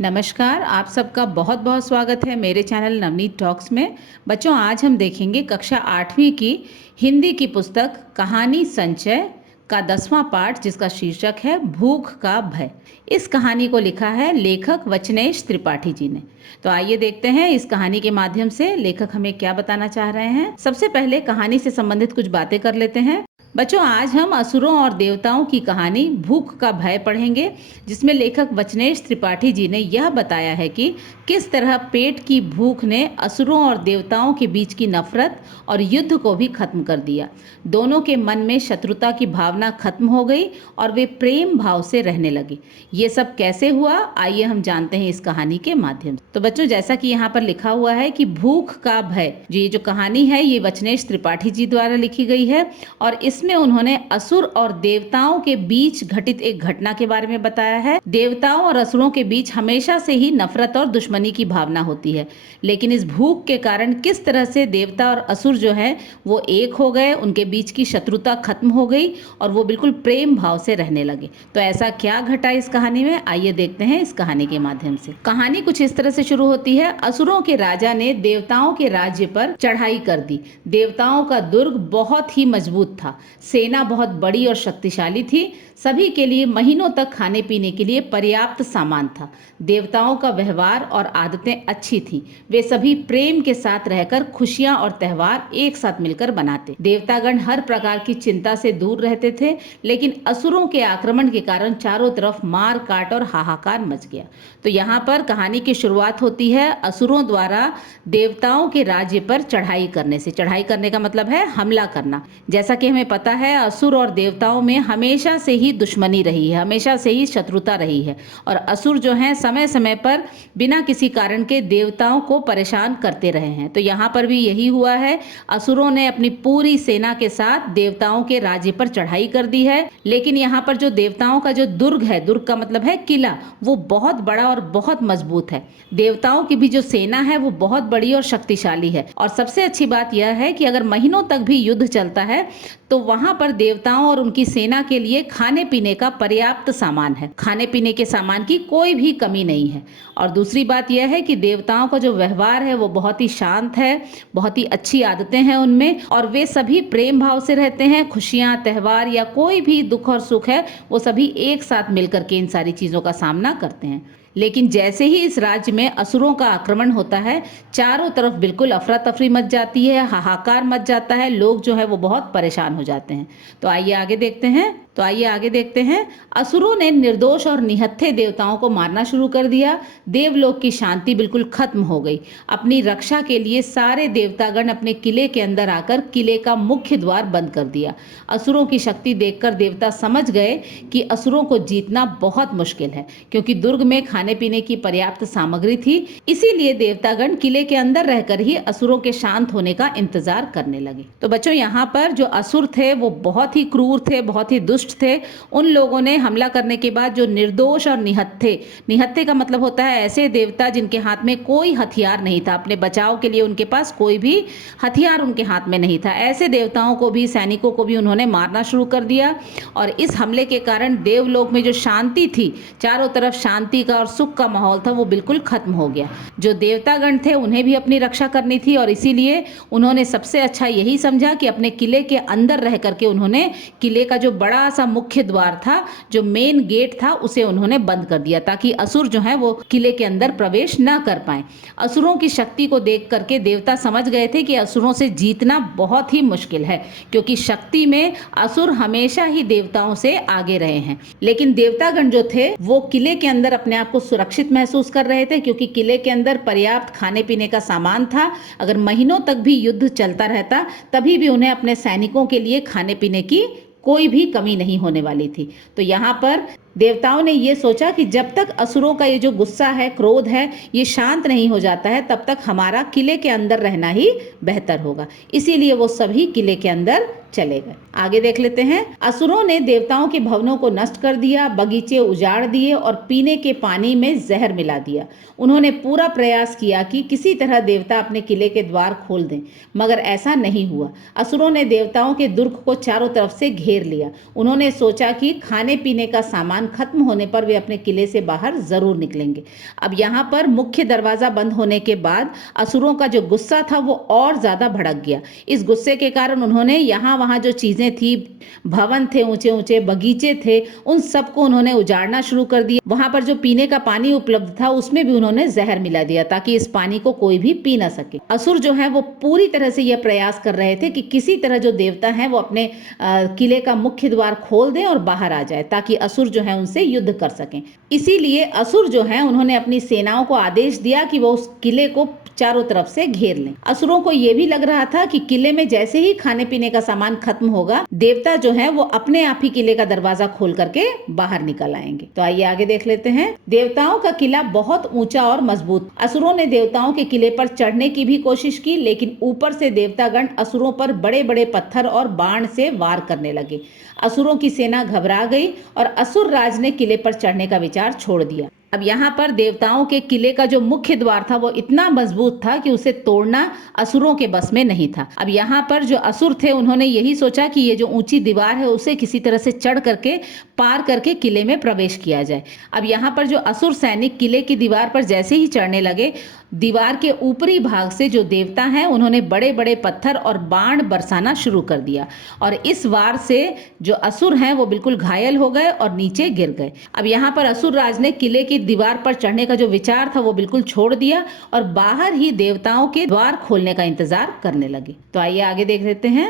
नमस्कार, आप सबका बहुत बहुत स्वागत है मेरे चैनल नवनीत टॉक्स में। बच्चों, आज हम देखेंगे कक्षा 8वीं की हिंदी की पुस्तक कहानी संचय का 10वां पाठ, जिसका शीर्षक है भूख का भय। इस कहानी को लिखा है लेखक वचनेश त्रिपाठी जी ने। तो आइए देखते हैं इस कहानी के माध्यम से लेखक हमें क्या बताना चाह रहे हैं। सबसे पहले कहानी से संबंधित कुछ बातें कर लेते हैं। बच्चों, आज हम असुरों और देवताओं की कहानी भूख का भय पढ़ेंगे, जिसमें लेखक वचनेश त्रिपाठी जी ने यह बताया है कि किस तरह पेट की भूख ने असुरों और देवताओं के बीच की नफरत और युद्ध को भी खत्म कर दिया। दोनों के मन में शत्रुता की भावना खत्म हो गई और वे प्रेम भाव से रहने लगे। ये सब कैसे हुआ, आइए हम जानते हैं इस कहानी के माध्यम से। तो बच्चों, जैसा कि यहाँ पर लिखा हुआ है कि भूख का भय, ये जो कहानी है ये वचनेश त्रिपाठी जी द्वारा लिखी गई है और इसमें उन्होंने असुर और देवताओं के बीच घटित एक घटना के बारे में बताया है। देवताओं और असुरों के बीच हमेशा से ही नफरत और दुश्मनी की भावना होती है, लेकिन इस भूख के कारण किस तरह से देवता और असुर जो है वो एक हो गए, उनके बीच की शत्रुता खत्म हो गई और वो बिल्कुल प्रेम भाव से रहने लगे। तो ऐसा क्या घटा इस कहानी में, आइए देखते हैं इस कहानी के माध्यम से। कहानी कुछ इस तरह से शुरू होती है। असुरों के राजा ने देवताओं के राज्य पर चढ़ाई कर दी। देवताओं का दुर्ग बहुत ही मजबूत था, सेना बहुत बड़ी और शक्तिशाली थी, सभी के लिए महीनों तक खाने पीने के लिए पर्याप्त सामान था। देवताओं का व्यवहार और आदतें अच्छी थीं। वे सभी प्रेम के साथ रहकर खुशियां और त्यौहार एक साथ मिलकर मनाते। देवतागण हर प्रकार की चिंता से दूर रहते थे, लेकिन असुरों के आक्रमण के कारण चारों तरफ मार काट और हाहाकार मच गया। तो यहाँ पर कहानी की शुरुआत होती है असुरों द्वारा देवताओं के राज्य पर चढ़ाई करने से। चढ़ाई करने का मतलब है हमला करना। जैसा कि हमें पता है, असुर और देवताओं में हमेशा से ही दुश्मनी रही है, हमेशा से ही शत्रुता रही है और असुर जो हैं समय समय पर बिना किसी कारण के देवताओं को परेशान करते रहे हैं। तो यहाँ पर भी यही हुआ है। असुरों ने अपनी पूरी सेना के साथ देवताओं के राज्य पर चढ़ाई कर दी है, लेकिन यहाँ पर जो देवताओं का जो दुर्ग है, दुर्ग का मतलब है किला, वो बहुत बड़ा और बहुत मजबूत है। देवताओं की भी जो सेना है वो बहुत बड़ी और शक्तिशाली है। और सबसे अच्छी बात यह है कि अगर महीनों तक भी युद्ध चलता है तो वहां पर देवताओं और उनकी सेना के लिए खाने पीने का पर्याप्त सामान है। खाने पीने के सामान की कोई भी कमी नहीं है। और दूसरी बात यह है कि देवताओं का जो व्यवहार है वो बहुत ही शांत है, बहुत ही अच्छी आदतें हैं उनमें और वे सभी प्रेम भाव से रहते हैं। खुशियां, त्यौहार या कोई भी दुख और सुख है वो सभी एक साथ मिलकर के इन सारी चीजों का सामना करते हैं। लेकिन जैसे ही इस राज्य में असुरों का आक्रमण होता है, चारों तरफ बिल्कुल अफरा तफरी मच जाती है, हाहाकार मच जाता है, लोग जो है वो बहुत परेशान हो जाते हैं। तो आइए आगे देखते हैं। असुरों ने निर्दोष और निहत्थे देवताओं को मारना शुरू कर दिया। देवलोक की शांति बिल्कुल खत्म हो गई। अपनी रक्षा के लिए सारे देवतागण अपने किले के अंदर आकर किले का मुख्य द्वार बंद कर दिया। असुरों की शक्ति देखकर देवता समझ गए कि असुरों को जीतना बहुत मुश्किल है, क्योंकि दुर्ग में खाने पीने की पर्याप्त सामग्री थी। इसीलिए देवतागण किले के अंदर रहकर ही असुरों के शांत होने का इंतजार करने लगे। तो बच्चों, यहाँ पर जो असुर थे वो बहुत ही क्रूर थे, बहुत ही दुष्ट थे। उन लोगों ने हमला करने के बाद जो निर्दोष और निहत्थे का मतलब होता है ऐसे देवता जिनके हाथ में कोई हथियार नहीं था, अपने बचाव के लिए उनके पास कोई भी हथियार उनके हाथ में नहीं था, ऐसे देवताओं को भी, सैनिकों को भी उन्होंने मारना शुरू कर दिया। और इस हमले के कारण देवलोक में जो शांति थी, चारों तरफ शांति का और सुख का माहौल था, वो बिल्कुल खत्म हो गया। जो देवतागण थे उन्हें भी अपनी रक्षा करनी थी और इसीलिए उन्होंने सबसे अच्छा यही समझा कि अपने किले के अंदर रह करके उन्होंने किले का जो बड़ा सा मुख्य द्वार था, जो मेन गेट था, उसे उन्होंने बंद कर दिया ताकि असुर जो है वो किले के अंदर प्रवेश न कर पाए। असुरों की शक्ति को देख करके देवता समझ गए थे कि असुरों से जीतना बहुत ही मुश्किल है, क्योंकि शक्ति में असुर हमेशा ही देवताओं से आगे रहे हैं। लेकिन देवतागण जो थे वो किले के अंदर अपने आप को सुरक्षित महसूस कर रहे थे, क्योंकि किले के अंदर पर्याप्त खाने पीने का सामान था। अगर महीनों तक भी युद्ध चलता रहता तभी भी उन्हें अपने सैनिकों के लिए खाने पीने की कोई भी कमी नहीं होने वाली थी। तो यहाँ पर देवताओं ने ये सोचा कि जब तक असुरों का ये जो गुस्सा है, क्रोध है, ये शांत नहीं हो जाता है, तब तक हमारा किले के अंदर रहना ही बेहतर होगा। इसीलिए वो सभी किले के अंदर चले गए। आगे देख लेते हैं। असुरों ने देवताओं के भवनों को नष्ट कर दिया, बगीचे उजाड़ दिए और पीने के पानी में जहर मिला दिया। उन्होंने पूरा प्रयास किया कि किसी तरह देवता अपने किले के द्वार खोल दें, मगर ऐसा नहीं हुआ। असुरों ने देवताओं के दुर्ग को चारों तरफ से घेर लिया। उन्होंने सोचा कि खाने पीने का सामान सामान खत्म होने पर वे अपने किले से बाहर जरूर निकलेंगे। अब यहाँ पर मुख्य दरवाजा बंद होने के बाद असुरों का जो गुस्सा था वो और ज्यादा भड़क गया। इस गुस्से के कारण उन्होंने यहाँ वहाँ जो चीजें थी, भवन थे, ऊंचे ऊंचे बगीचे थे, उन सबको उन्होंने उजाड़ना शुरू कर दिया। वहां पर जो पीने का पानी उपलब्ध था उसमें भी उन्होंने जहर मिला दिया ताकि इस पानी को कोई भी पी ना सके। असुर जो है वो पूरी तरह से यह प्रयास कर रहे थे कि किसी तरह जो देवता है वो अपने किले का मुख्य द्वार खोल दें और बाहर आ जाए ताकि असुर जो है उनसे युद्ध कर सकें। इसीलिए असुर जो है उन्होंने अपनी सेनाओं को आदेश दिया कि वो उस किले को चारों तरफ से घेर लें। असुरों को यह भी लग रहा था कि किले में जैसे ही खाने पीने का सामान खत्म होगा, देवता जो है वो अपने आप ही किले का दरवाजा खोल करके बाहर निकल आएंगे। तो आइए आगे देख लेते हैं। देवताओं का किला बहुत ऊंचा और मजबूत। असुरों ने देवताओं के किले पर चढ़ने की भी कोशिश की, लेकिन ऊपर से देवतागण असुरों पर बड़े बड़े पत्थर और बाण से वार करने लगे। असुरों की सेना घबरा गई और असुर राज ने किले पर चढ़ने का विचार छोड़ दिया। अब यहाँ पर देवताओं के किले का जो मुख्य द्वार था वो इतना मजबूत था कि उसे तोड़ना असुरों के बस में नहीं था। अब यहाँ पर जो असुर थे उन्होंने यही सोचा कि ये जो ऊंची दीवार है उसे किसी तरह से चढ़ करके पार करके किले में प्रवेश किया जाए। अब यहाँ पर जो असुर सैनिक किले की दीवार पर जैसे ही चढ़ने लगे, दीवार के ऊपरी भाग से जो देवता हैं उन्होंने बड़े बड़े पत्थर और बाण बरसाना शुरू कर दिया और इस वार से जो असुर हैं वो बिल्कुल घायल हो गए और नीचे गिर गए। अब यहाँ पर असुर राज ने किले की दीवार पर चढ़ने का जो विचार था वो बिल्कुल छोड़ दिया और बाहर ही देवताओं के द्वार खोलने का इंतजार करने लगे। तो आइए आगे देख लेते हैं।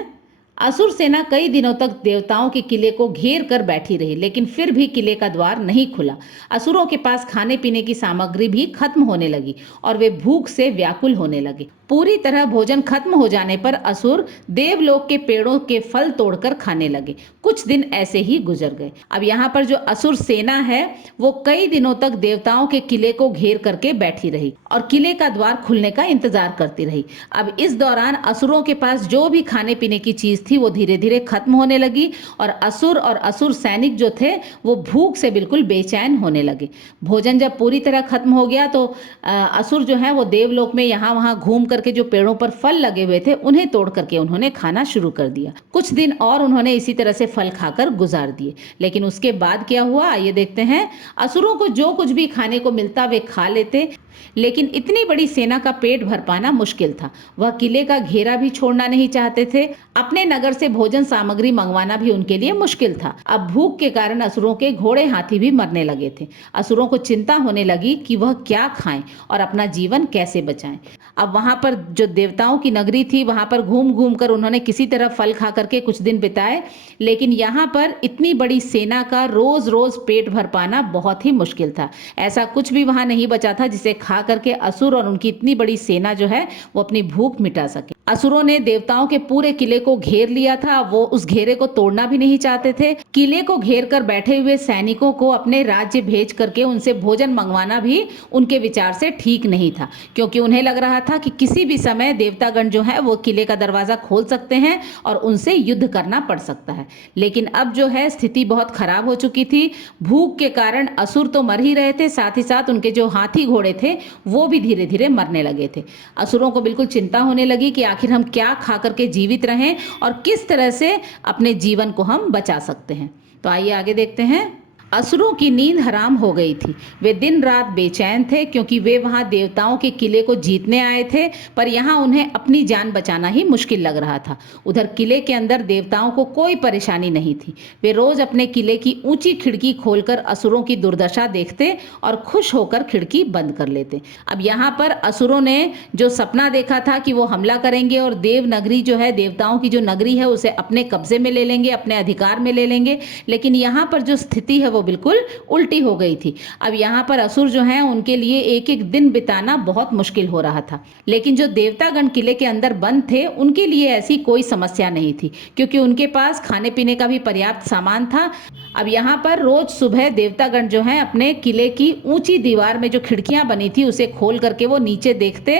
असुर सेना कई दिनों तक देवताओं के किले को घेर कर बैठी रही, लेकिन फिर भी किले का द्वार नहीं खुला। असुरों के पास खाने पीने की सामग्री भी खत्म होने लगी और वे भूख से व्याकुल होने लगे। पूरी तरह भोजन खत्म हो जाने पर असुर देवलोक के पेड़ों के फल तोड़कर खाने लगे। कुछ दिन ऐसे ही गुजर गए। अब यहाँ पर जो असुर सेना है वो कई दिनों तक देवताओं के किले को घेर करके बैठी रही और किले का द्वार खुलने का इंतजार करती रही। अब इस दौरान असुरों के पास जो भी खाने पीने की चीज थी वो धीरे धीरे खत्म होने लगी और असुर सैनिक जो थे वो भूख से बिल्कुल बेचैन होने लगे। भोजन जब पूरी तरह खत्म हो गया तो असुर जो है वो देवलोक में यहाँ वहाँ घूम करके जो पेड़ों पर फल लगे हुए थे उन्हें तोड़ करके उन्होंने खाना शुरू कर दिया। कुछ दिन और उन्होंने इसी तरह से फल खाकर गुजार दिए, लेकिन उसके बाद क्या हुआ आइए देखते हैं। असुरों को जो कुछ भी खाने को मिलता वे खा लेते, लेकिन इतनी बड़ी सेना का पेट भर पाना मुश्किल था। वह किले का घेरा भी छोड़ना नहीं चाहते थे। अपने नगर से भोजन सामग्री मंगवाना भी उनके लिए मुश्किल था। अब भूख के कारण असुरों के घोड़े हाथी भी मरने लगे थे। असुरों को चिंता होने लगी कि वह क्या खाएं और अपना जीवन कैसे बचाएं। अब वहां पर जो देवताओं की नगरी थी वहां पर घूम घूम कर उन्होंने किसी तरह फल खा करके कुछ दिन बिताए, लेकिन यहाँ पर इतनी बड़ी सेना का रोज रोज पेट भर पाना बहुत ही मुश्किल था। ऐसा कुछ भी वहां नहीं बचा था जिसे खा करके असुर और उनकी इतनी बड़ी सेना जो है वो अपनी भूख मिटा सके। असुरों ने देवताओं के पूरे किले को घेर लिया था। वो उस घेरे को तोड़ना भी नहीं चाहते थे। किले को घेर कर बैठे हुए सैनिकों को अपने राज्य भेज करके उनसे भोजन मंगवाना भी उनके विचार से ठीक नहीं था, क्योंकि उन्हें लग रहा था कि किसी भी समय देवतागण जो है वो किले का दरवाजा खोल सकते हैं और उनसे युद्ध करना पड़ सकता है। लेकिन अब जो है स्थिति बहुत खराब हो चुकी थी। भूख के कारण असुर तो मर ही रहे थे, साथ ही साथ उनके जो हाथी घोड़े थे वो भी धीरे धीरे मरने लगे थे। असुरों को बिल्कुल चिंता होने लगी कि आखिर हम क्या खा करके जीवित रहें और किस तरह से अपने जीवन को हम बचा सकते हैं। तो आइए आगे देखते हैं। असुरों की नींद हराम हो गई थी। वे दिन रात बेचैन थे क्योंकि वे वहां देवताओं के किले को जीतने आए थे, पर यहाँ उन्हें अपनी जान बचाना ही मुश्किल लग रहा था। उधर किले के अंदर देवताओं को कोई परेशानी नहीं थी। वे रोज अपने किले की ऊंची खिड़की खोलकर असुरों की दुर्दशा देखते और खुश होकर खिड़की बंद कर लेते। अब यहाँ पर असुरों ने जो सपना देखा था कि वो हमला करेंगे और देव नगरी जो है, देवताओं की जो नगरी है, उसे अपने कब्जे में ले लेंगे, अपने अधिकार में ले लेंगे, लेकिन यहाँ पर जो स्थिति है वो बिल्कुल उल्टी हो गई थी। अब यहाँ पर असुर जो हैं उनके लिए एक एक दिन बिताना बहुत मुश्किल हो रहा था, लेकिन जो देवतागण किले के अंदर बंद थे उनके लिए ऐसी कोई समस्या नहीं थी, क्योंकि उनके पास खाने पीने का भी पर्याप्त सामान था। अब यहाँ पर रोज सुबह देवतागण जो हैं अपने किले की ऊंची दीवार में जो खिड़कियां बनी थी उसे खोल करके वो नीचे देखते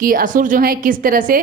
कि असुर जो हैं किस तरह से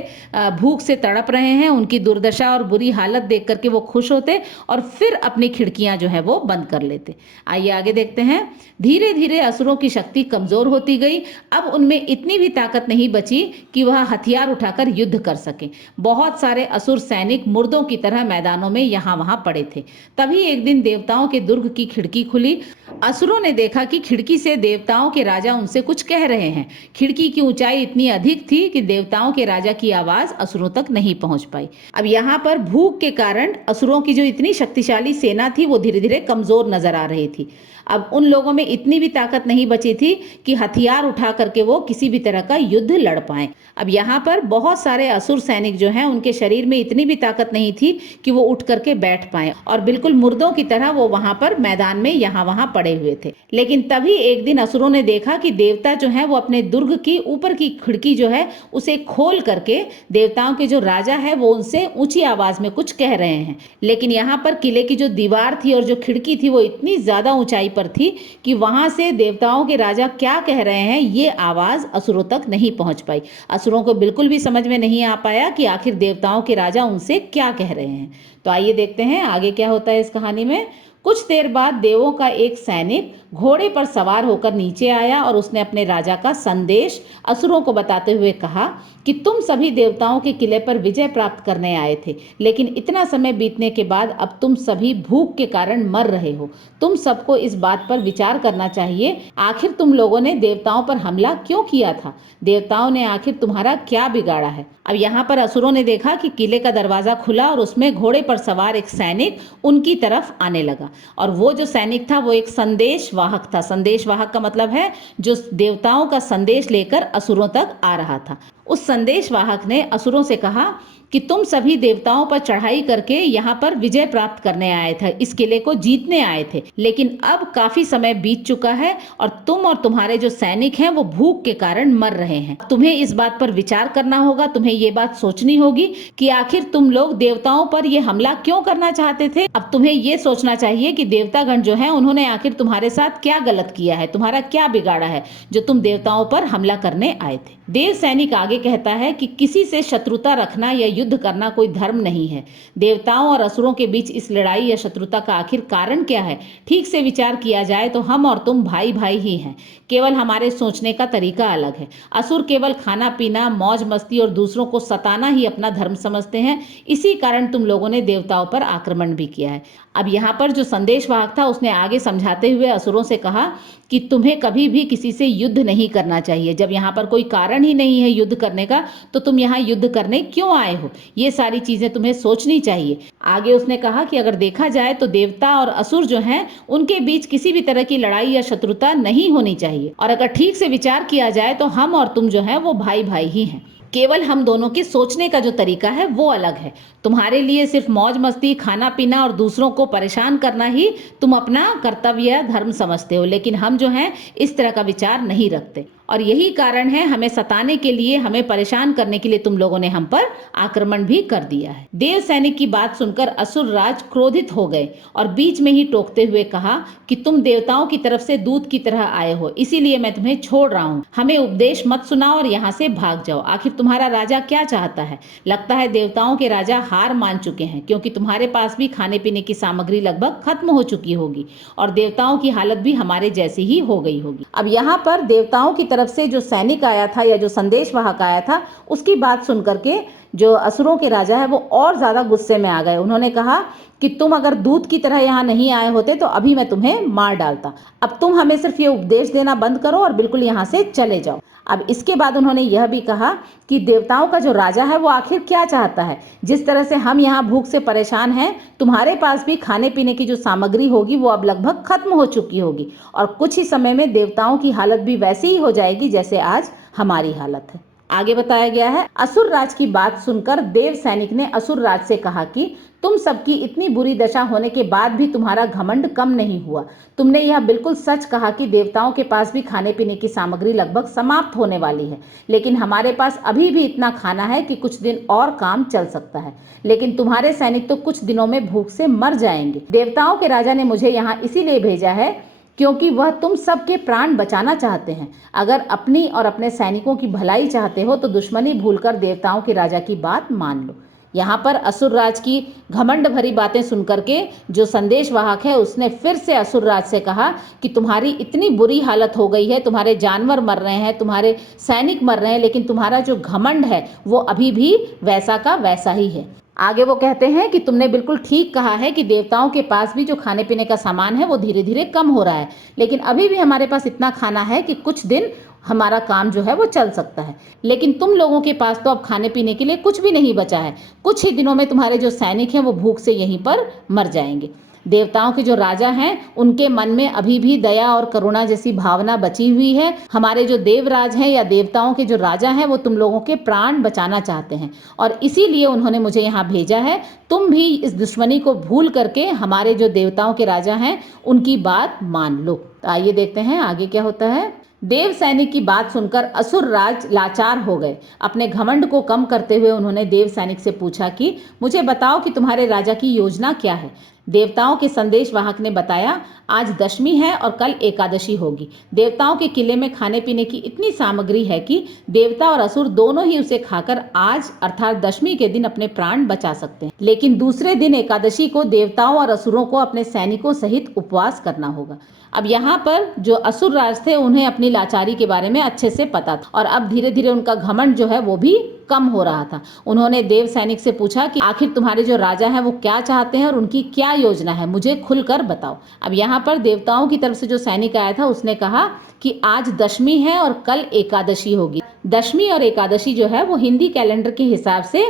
भूख से तड़प रहे हैं। उनकी दुर्दशा और बुरी हालत देख करके वो खुश होते और फिर अपनी खिड़कियां जो है वो बंद कर लेते। आइए आगे देखते हैं। धीरे धीरे असुरों की शक्ति कमजोर होती गई। अब उनमें इतनी भी ताकत नहीं बची कि वह हथियार उठाकर युद्ध कर सके। बहुत सारे असुर सैनिक मुर्दों की तरह मैदानों में यहाँ वहां पड़े थे। तभी एक दिन देवताओं के दुर्ग की खिड़की खुली। असुरों ने देखा कि खिड़की से देवताओं के राजा उनसे कुछ कह रहे हैं। खिड़की की ऊंचाई इतनी अधिक थी कि देवताओं के राजा की आवाज असुरों तक नहीं पहुंच पाई। अब यहाँ पर भूख के कारण असुरों की जो इतनी शक्तिशाली सेना थी वो धीरे धीरे कमजोर नजर आ रही थी। अब उन लोगों में इतनी भी ताकत नहीं बची थी कि हथियार उठा करके वो किसी भी तरह का युद्ध लड़ पाए। अब यहाँ पर बहुत सारे असुर सैनिक जो हैं उनके शरीर में इतनी भी ताकत नहीं थी कि वो उठ करके बैठ पाए और बिल्कुल मुर्दों की तरह वो वहां पर मैदान में यहाँ वहां पड़े हुए थे। लेकिन तभी एक दिन असुरों ने देखा कि देवता जो है वो अपने दुर्ग की ऊपर की खिड़की जो है उसे खोल करके देवताओं के जो राजा है वो उनसे ऊंची आवाज में कुछ कह रहे हैं। लेकिन यहाँ पर किले की जो दीवार थी और जो खिड़की थी वो इतनी ज्यादा ऊंचाई पर थी कि वहां से देवताओं के राजा क्या कह रहे हैं ये आवाज असुरों तक नहीं पहुंच पाई। असुरों को बिल्कुल भी समझ में नहीं आ पाया कि आखिर देवताओं के राजा उनसे क्या कह रहे हैं। तो आइए देखते हैं आगे क्या होता है इस कहानी में। कुछ देर बाद देवों का एक सैनिक घोड़े पर सवार होकर नीचे आया और उसने अपने राजा का संदेश असुरों को बताते हुए कहा कि तुम सभी देवताओं के किले पर विजय प्राप्त करने आए थे, लेकिन इतना समय बीतने के बाद अब तुम सभी भूख के कारण मर रहे हो। तुम सबको इस बात पर विचार करना चाहिए, आखिर तुम लोगों ने देवताओं पर हमला क्यों किया था? देवताओं ने आखिर तुम्हारा क्या बिगाड़ा है? अब यहाँ पर असुरों ने देखा कि किले का दरवाजा खुला और उसमें घोड़े पर सवार एक सैनिक उनकी तरफ आने लगा। और वो जो सैनिक था वो एक संदेश वाहक था। संदेश वाहक का मतलब है जो देवताओं का संदेश लेकर असुरों तक आ रहा था। उस संदेश वाहक ने असुरों से कहा कि तुम सभी देवताओं पर चढ़ाई करके यहाँ पर विजय प्राप्त करने आए थे, इस किले को जीतने आए थे, लेकिन अब काफी समय बीत चुका है और तुम और तुम्हारे जो सैनिक हैं वो भूख के कारण मर रहे हैं। तुम्हें इस बात पर विचार करना होगा, तुम्हें ये बात सोचनी होगी कि आखिर तुम लोग देवताओं पर ये हमला क्यों करना चाहते थे। अब तुम्हें ये सोचना चाहिए कि देवतागण जो है उन्होंने आखिर तुम्हारे साथ क्या गलत किया है, तुम्हारा क्या बिगाड़ा है जो तुम देवताओं पर हमला करने आए थे। देव सैनिक आगे कहता है कि किसी से शत्रुता रखना या युद्ध करना कोई धर्म नहीं है। देवताओं और असुरों के बीच इस लड़ाई या शत्रुता का आखिर कारण क्या है? ठीक से विचार किया जाए तो हम और तुम भाई भाई ही हैं, केवल हमारे सोचने का तरीका अलग है। असुर केवल खाना पीना, मौज मस्ती और दूसरों को सताना ही अपना धर्म समझते हैं, इसी कारण तुम लोगों ने देवताओं पर आक्रमण भी किया है। अब यहाँ पर जो संदेशवाहक था उसने आगे समझाते हुए असुरों से कहा कि तुम्हें कभी भी किसी से युद्ध नहीं करना चाहिए। जब यहाँ पर कोई कारण ही नहीं है युद्ध करने का तो तुम यहाँ युद्ध करने क्यों आए हो, ये सारी चीजें तुम्हें सोचनी चाहिए। आगे उसने कहा कि अगर देखा जाए तो देवता और असुर जो हैं उनके बीच किसी भी तरह की लड़ाई या शत्रुता नहीं होनी चाहिए, और अगर ठीक से विचार किया जाए तो हम और तुम जो है वो भाई भाई ही हैं, केवल हम दोनों के सोचने का जो तरीका है वो अलग है। तुम्हारे लिए सिर्फ मौज मस्ती, खाना पीना और दूसरों को परेशान करना ही तुम अपना कर्तव्य धर्म समझते हो, लेकिन हम जो हैं इस तरह का विचार नहीं रखते, और यही कारण है हमें सताने के लिए, हमें परेशान करने के लिए तुम लोगों ने हम पर आक्रमण भी कर दिया है। देव सैनिक की बात सुनकर असुर राज क्रोधित हो गए और बीच में ही टोकते हुए कहा कि तुम देवताओं की तरफ से दूत की तरह आए हो, इसीलिए मैं तुम्हें छोड़ रहा हूँ। हमें उपदेश मत सुनाओ और यहाँ से भाग जाओ। आखिर तुम्हारा राजा क्या चाहता है? लगता है देवताओं के राजा हार मान चुके हैं, क्योंकि तुम्हारे पास भी खाने पीने की सामग्री लगभग खत्म हो चुकी होगी और देवताओं की हालत भी हमारे जैसी ही हो गई होगी। अब यहाँ पर देवताओं की तरफ से जो सैनिक आया था या जो संदेशवाहक आया था उसकी बात सुनकर के जो असुरों के राजा है वो और ज्यादा गुस्से में आ गए। उन्होंने कहा कि तुम अगर दूत की तरह यहाँ नहीं आए होते तो अभी मैं तुम्हें मार डालता। अब तुम हमें सिर्फ ये उपदेश देना बंद करो और बिल्कुल यहाँ से चले जाओ। अब इसके बाद उन्होंने यह भी कहा कि देवताओं का जो राजा है वो आखिर क्या चाहता है। जिस तरह से हम यहाँ भूख से परेशान हैं, तुम्हारे पास भी खाने पीने की जो सामग्री होगी वो अब लगभग खत्म हो चुकी होगी और कुछ ही समय में देवताओं की हालत भी वैसी ही हो जाएगी जैसे आज हमारी हालत है। आगे बताया गया है, असुर राज की बात सुनकर देव सैनिक ने असुर राज से कहा कि तुम सबकी इतनी बुरी दशा होने के बाद भी तुम्हारा घमंड कम नहीं हुआ। तुमने यह बिल्कुल सच कहा कि देवताओं के पास भी खाने पीने की सामग्री लगभग समाप्त होने वाली है, लेकिन हमारे पास अभी भी इतना खाना है कि कुछ दिन और काम चल सकता है, लेकिन तुम्हारे सैनिक तो कुछ दिनों में भूख से मर जाएंगे। देवताओं के राजा ने मुझे यहाँ इसीलिए भेजा है क्योंकि वह तुम सबके प्राण बचाना चाहते हैं। अगर अपनी और अपने सैनिकों की भलाई चाहते हो तो दुश्मनी भूलकर देवताओं के राजा की बात मान लो। यहाँ पर असुर राज की घमंड भरी बातें सुनकर के जो संदेशवाहक है उसने फिर से असुर राज से कहा कि तुम्हारी इतनी बुरी हालत हो गई है, तुम्हारे जानवर मर रहे हैं, तुम्हारे सैनिक मर रहे हैं, लेकिन तुम्हारा जो घमंड है वो अभी भी वैसा का वैसा ही है। आगे वो कहते हैं कि तुमने बिल्कुल ठीक कहा है कि देवताओं के पास भी जो खाने पीने का सामान है वो धीरे धीरे कम हो रहा है, लेकिन अभी भी हमारे पास इतना खाना है कि कुछ दिन हमारा काम जो है वो चल सकता है। लेकिन तुम लोगों के पास तो अब खाने पीने के लिए कुछ भी नहीं बचा है। कुछ ही दिनों में तुम्हारे जो सैनिक हैं वो भूख से यहीं पर मर जाएंगे। देवताओं के जो राजा हैं उनके मन में अभी भी दया और करुणा जैसी भावना बची हुई है। हमारे जो देवराज हैं या देवताओं के जो राजा हैं वो तुम लोगों के प्राण बचाना चाहते हैं और इसीलिए उन्होंने मुझे यहाँ भेजा है। तुम भी इस दुश्मनी को भूल करके हमारे जो देवताओं के राजा हैं उनकी बात मान लो। तो आइए देखते हैं आगे क्या होता है। देव सैनिक की बात सुनकर असुर राज लाचार हो गए। अपने घमंड को कम करते हुए उन्होंने देव सैनिक से पूछा कि मुझे बताओ कि तुम्हारे राजा की योजना क्या है। देवताओं के संदेशवाहक ने बताया, आज दशमी है और कल एकादशी होगी। देवताओं के किले में खाने पीने की इतनी सामग्री है कि देवता और असुर दोनों ही उसे खाकर आज अर्थात दशमी के दिन अपने प्राण बचा सकते हैं, लेकिन दूसरे दिन एकादशी को देवताओं और असुरों को अपने सैनिकों सहित उपवास करना होगा। अब यहाँ पर जो असुर राज थे उन्हें अपनी लाचारी के बारे में अच्छे से पता था और अब धीरे धीरे उनका घमंड जो है वो भी कम हो रहा था। उन्होंने देव सैनिक से पूछा कि आखिर तुम्हारे जो राजा हैं वो क्या चाहते हैं और उनकी क्या योजना है, मुझे खुलकर बताओ। अब यहाँ पर देवताओं की तरफ से जो सैनिक आया था उसने कहा कि आज दशमी है और कल एकादशी होगी। दशमी और एकादशी जो है वो हिंदी कैलेंडर के हिसाब से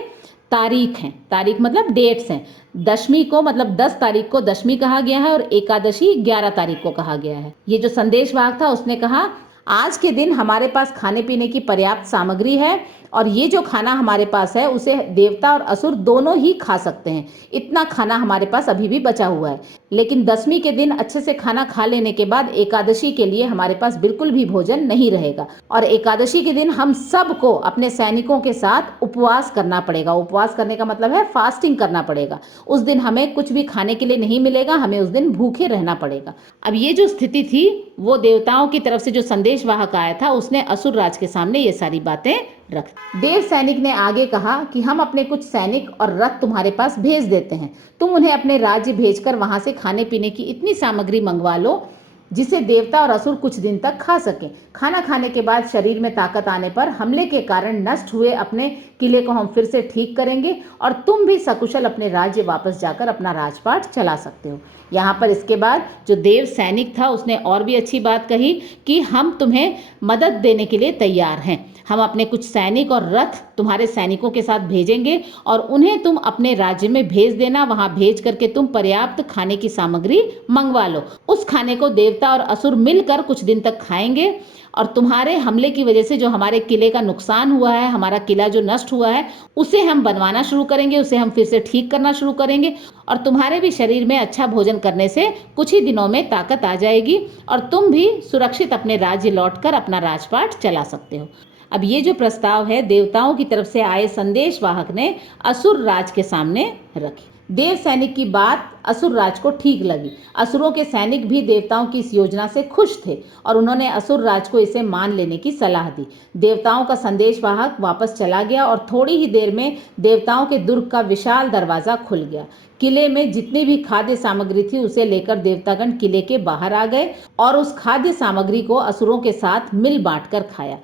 तारीख हैं, तारीख मतलब डेट्स हैं। दशमी को मतलब 10 तारीख को दशमी कहा गया है और एकादशी 11 तारीख को कहा गया है। ये जो संदेशवाहक था उसने कहा, आज के दिन हमारे पास खाने पीने की पर्याप्त सामग्री है और ये जो खाना हमारे पास है उसे देवता और असुर दोनों ही खा सकते हैं। इतना खाना हमारे पास अभी भी बचा हुआ है, लेकिन दशमी के दिन अच्छे से खाना खा लेने के बाद एकादशी के लिए हमारे पास बिल्कुल भी भोजन नहीं रहेगा और एकादशी के दिन हम सबको अपने सैनिकों के साथ उपवास करना पड़ेगा। उपवास करने का मतलब है फास्टिंग करना पड़ेगा। उस दिन हमें कुछ भी खाने के लिए नहीं मिलेगा, हमें उस दिन भूखे रहना पड़ेगा। अब ये जो स्थिति थी वो देवताओं की तरफ से जो संदेशवाहक आया था उसने असुर राज के सामने ये सारी बातें रख। देव सैनिक ने आगे कहा कि हम अपने कुछ सैनिक और रथ तुम्हारे पास भेज देते हैं, तुम उन्हें अपने राज्य भेजकर वहां से खाने पीने की इतनी सामग्री मंगवा लो जिसे देवता और असुर कुछ दिन तक खा सकें। खाना खाने के बाद शरीर में ताकत आने पर हमले के कारण नष्ट हुए अपने किले को हम फिर से ठीक करेंगे और तुम भी सकुशल अपने राज्य वापस जाकर अपना राजपाट चला सकते हो। यहाँ पर इसके बाद जो देव सैनिक था उसने और भी अच्छी बात कही कि हम तुम्हें मदद देने के लिए तैयार हैं। हम अपने कुछ सैनिक और रथ तुम्हारे सैनिकों के साथ भेजेंगे और उन्हें तुम अपने राज्य में भेज देना। वहां भेज करके तुम पर्याप्त खाने की सामग्री मंगवा लो। उस खाने को देवता और असुर मिलकर कुछ दिन तक खाएंगे और तुम्हारे हमले की वजह से जो हमारे किले का नुकसान हुआ है, हमारा किला जो नष्ट हुआ है, उसे हम बनवाना शुरू करेंगे, उसे हम फिर से ठीक करना शुरू करेंगे और तुम्हारे भी शरीर में अच्छा भोजन करने से कुछ ही दिनों में ताकत आ जाएगी और तुम भी सुरक्षित अपने राज्य लौटकर अपना राजपाट चला सकते हो। अब ये जो प्रस्ताव है देवताओं की तरफ से आए संदेशवाहक ने असुर राज के सामने रखी। देव सैनिक की बात असुर राज को ठीक लगी। असुरों के सैनिक भी देवताओं की इस योजना से खुश थे और उन्होंने असुर राज को इसे मान लेने की सलाह दी। देवताओं का संदेशवाहक वापस चला गया और थोड़ी ही देर में देवताओं के दुर्ग का विशाल दरवाजा खुल गया। किले में जितनी भी खाद्य सामग्री थी उसे लेकर देवतागण किले के बाहर आ गए और उस खाद्य सामग्री को असुरों के साथ मिल बांटकर खाया।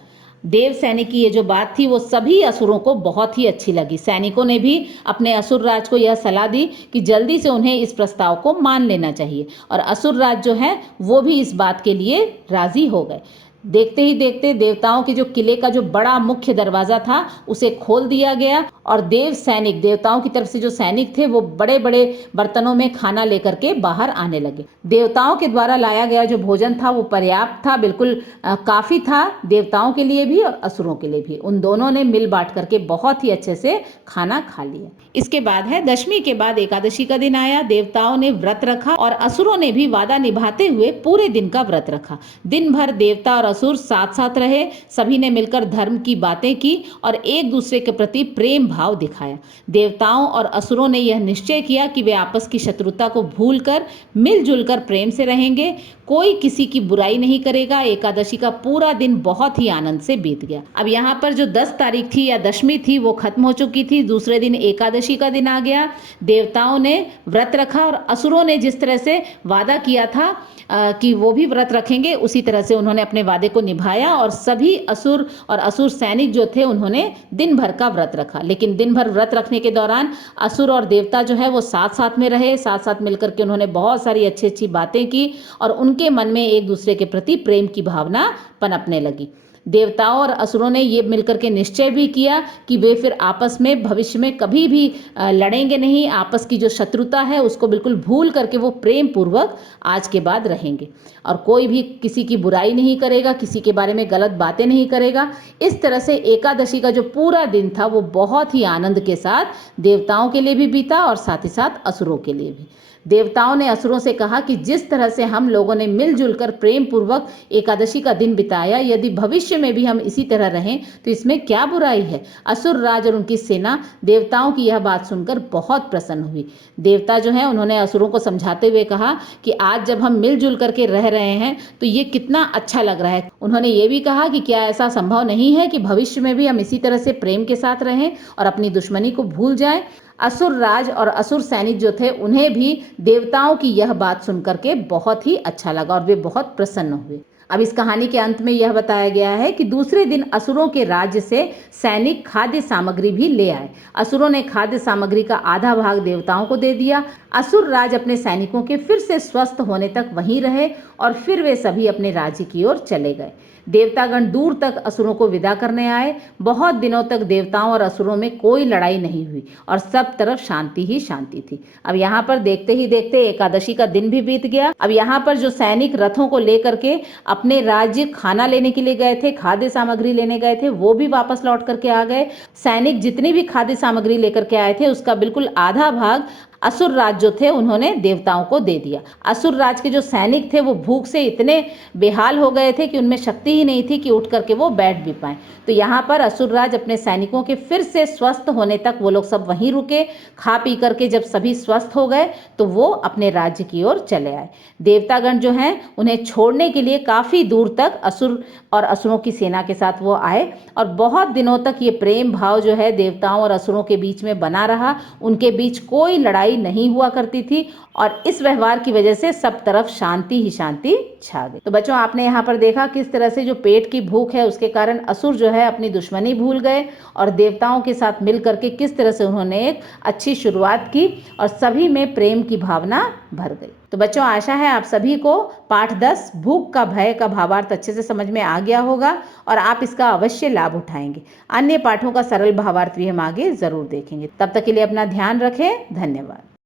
देव सैनिक की ये जो बात थी वो सभी असुरों को बहुत ही अच्छी लगी। सैनिकों ने भी अपने असुर राज को यह सलाह दी कि जल्दी से उन्हें इस प्रस्ताव को मान लेना चाहिए और असुर राज जो है वो भी इस बात के लिए राजी हो गए। देखते ही देखते देवताओं के जो किले का जो बड़ा मुख्य दरवाजा था उसे खोल दिया गया और देव सैनिक, देवताओं की तरफ से जो सैनिक थे वो बड़े बड़े बर्तनों में खाना लेकर के बाहर आने लगे। देवताओं के द्वारा लाया गया जो भोजन था वो पर्याप्त था, बिल्कुल काफी था देवताओं के लिए भी और असुरों के लिए भी। उन दोनों ने मिल बांट करके बहुत ही अच्छे से खाना खा लिया। इसके बाद है दशमी के बाद एकादशी का दिन आया। देवताओं ने व्रत रखा और असुरों ने भी वादा निभाते हुए पूरे दिन का व्रत रखा। दिन भर देवता और असुर साथ साथ रहे। सभी ने मिलकर धर्म की बातें की और एक दूसरे के प्रति प्रेम भाव दिखाया। देवताओं और असुरों ने यह निश्चय किया कि वे आपस की शत्रुता को भूलकर मिलजुल कर प्रेम से रहेंगे। कोई किसी की बुराई नहीं करेगा। एकादशी का पूरा दिन बहुत ही आनंद से बीत गया। अब यहाँ पर जो 10 तारीख थी या दशमी थी वो खत्म हो चुकी थी। दूसरे दिन एकादशी का दिन आ गया। देवताओं ने व्रत रखा और असुरों ने जिस तरह से वादा किया था कि वो भी व्रत रखेंगे, उसी तरह से उन्होंने अपने वादे को निभाया और सभी असुर और असुर सैनिक जो थे उन्होंने दिन भर का व्रत रखा। लेकिन दिन भर व्रत रखने के दौरान असुर और देवता जो है वो साथ साथ में रहे, साथ साथ मिलकर के उन्होंने बहुत सारी अच्छी अच्छी बातें की और उनके मन में एक दूसरे के प्रति प्रेम की भावना पनपने लगी। देवताओं और असुरों ने ये मिलकर के निश्चय भी किया कि वे फिर आपस में भविष्य में कभी भी लड़ेंगे नहीं। आपस की जो शत्रुता है उसको बिल्कुल भूल करके वो प्रेम पूर्वक आज के बाद रहेंगे और कोई भी किसी की बुराई नहीं करेगा, किसी के बारे में गलत बातें नहीं करेगा। इस तरह से एकादशी का जो पूरा दिन था वो बहुत ही आनंद के साथ देवताओं के लिए भी बीता और साथ ही साथ असुरों के लिए भी। देवताओं ने असुरों से कहा कि जिस तरह से हम लोगों ने मिलजुल कर प्रेम पूर्वक एकादशी का दिन बिताया, यदि भविष्य में भी हम इसी तरह रहें तो इसमें क्या बुराई है। असुर राज और उनकी सेना देवताओं की यह बात सुनकर बहुत प्रसन्न हुई। देवता जो हैं उन्होंने असुरों को समझाते हुए कहा कि आज जब हम मिलजुल करके रह रहे हैं तो ये कितना अच्छा लग रहा है। उन्होंने ये भी कहा कि क्या ऐसा संभव नहीं है कि भविष्य में भी हम इसी तरह से प्रेम के साथ रहें और अपनी दुश्मनी को भूल जाएं। असुर राज और असुर सैनिक जो थे उन्हें भी देवताओं की यह बात सुनकर के बहुत ही अच्छा लगा और वे बहुत प्रसन्न हुए। अब इस कहानी के अंत में यह बताया गया है कि दूसरे दिन असुरों के राज्य से सैनिक खाद्य सामग्री भी ले आए। असुरों ने खाद्य सामग्री का आधा भाग देवताओं को दे दिया। असुर राज अपने सैनिकों के फिर से स्वस्थ होने तक वहीं रहे और फिर वे सभी अपने राज्य की ओर चले गए। देवतागण दूर तक असुरों को विदा करने आए। बहुत दिनों तक देवताओं और असुरों में कोई लड़ाई नहीं हुई और सब तरफ शांति ही शांति थी। अब यहाँ पर देखते ही देखते एकादशी का दिन भी बीत गया। अब यहाँ पर जो सैनिक रथों को लेकर के अपने राज्य खाना लेने के लिए गए थे, खाद्य सामग्री लेने गए थे, वो भी वापस लौट करके आ गए। सैनिक जितनी भी खाद्य सामग्री लेकर के आए थे उसका बिल्कुल आधा भाग असुर राज जो थे उन्होंने देवताओं को दे दिया। असुर राज के जो सैनिक थे वो भूख से इतने बेहाल हो गए थे कि उनमें शक्ति ही नहीं थी कि उठ करके वो बैठ भी पाए। तो यहाँ पर असुर राज अपने सैनिकों के फिर से स्वस्थ होने तक वो लोग सब वहीं रुके। खा पी करके जब सभी स्वस्थ हो गए तो वो अपने राज्य की ओर चले आए। देवतागण जो हैं उन्हें छोड़ने के लिए काफ़ी दूर तक असुर और असुरों की सेना के साथ वो आए और बहुत दिनों तक ये प्रेम भाव जो है देवताओं और असुरों के बीच में बना रहा। उनके बीच कोई लड़ाई नहीं हुआ करती थी और इस व्यवहार की वजह से सब तरफ शांति ही शांति छा गई। तो बच्चों, आपने यहाँ पर देखा किस तरह से जो पेट की भूख है उसके कारण असुर जो है अपनी दुश्मनी भूल गए और देवताओं के साथ मिल करके किस तरह से उन्होंने एक अच्छी शुरुआत की और सभी में प्रेम की भावना भर गई। तो बच्चों, आशा है आप सभी को पाठ 10 भूख का भय का भावार्थ अच्छे से समझ में आ गया होगा और आप इसका अवश्य लाभ उठाएंगे। अन्य पाठों का सरल भावार्थ भी हम आगे जरूर देखेंगे। तब तक के लिए अपना ध्यान रखें। धन्यवाद।